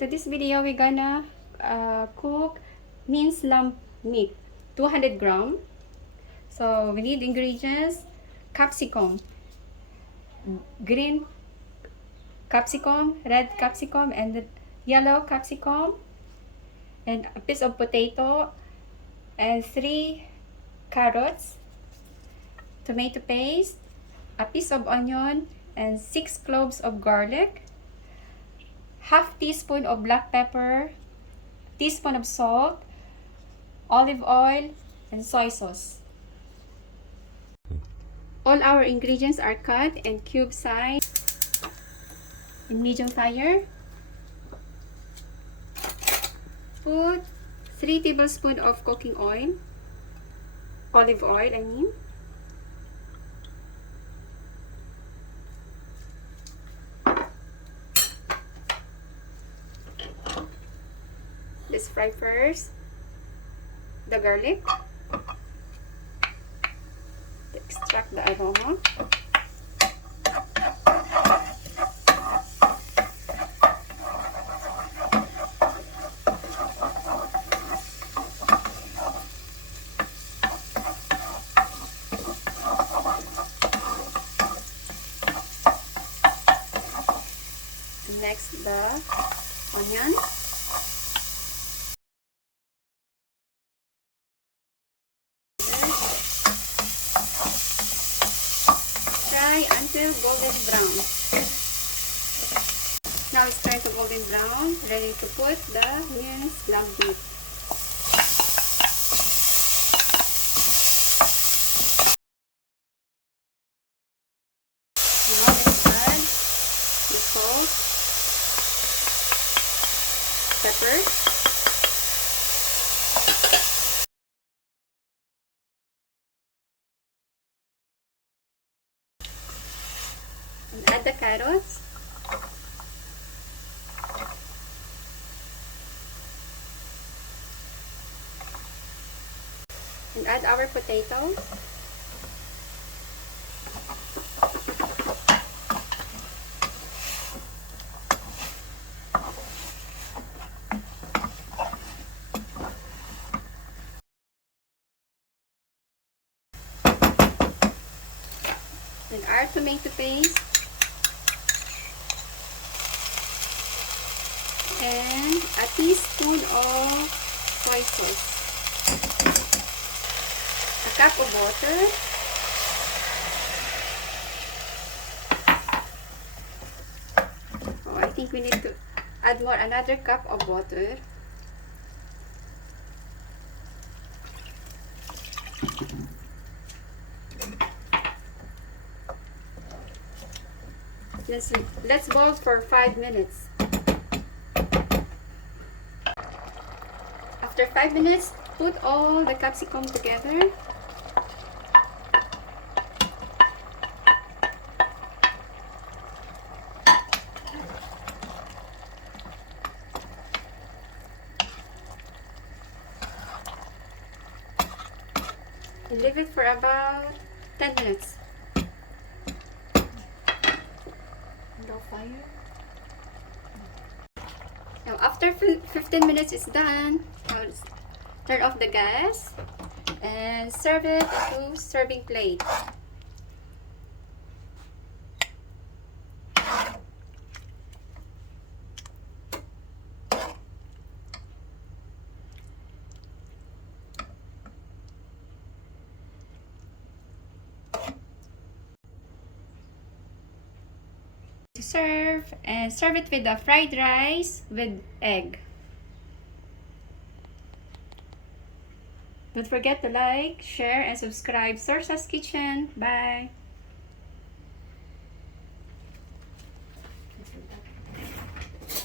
to this video, we're gonna cook minced lamb meat, 200 gram. So we need ingredients: capsicum, green capsicum, red capsicum, and yellow capsicum, and a piece of potato, and 3 carrots, tomato paste, a piece of onion, and 6 cloves of garlic, half teaspoon of black pepper, teaspoon of salt, olive oil, and soy sauce. All our ingredients are cut and cube size in medium fire. Put 3 tablespoons of cooking oil, olive oil I mean. Let's fry first the garlic to extract the aroma. Next, the onion. Fry until golden brown. Now it's turned to golden brown. Ready to put the minced lamb meat. Now let's add the salt, pepper, and add the carrots. And add our potatoes. And our tomato paste. And a teaspoon of soy sauce. A cup of water. Oh, I think we need to add another cup of water. Let's boil for 5 minutes. After 5 minutes, put all the capsicum together. And leave it for about 10 minutes. Low fire. Now after 15 minutes it's done, I'll turn off the gas and serve it to serving plate. To serve, and serve it with the fried rice with egg. Don't forget to like, share, and subscribe Sorsa's Kitchen. Bye!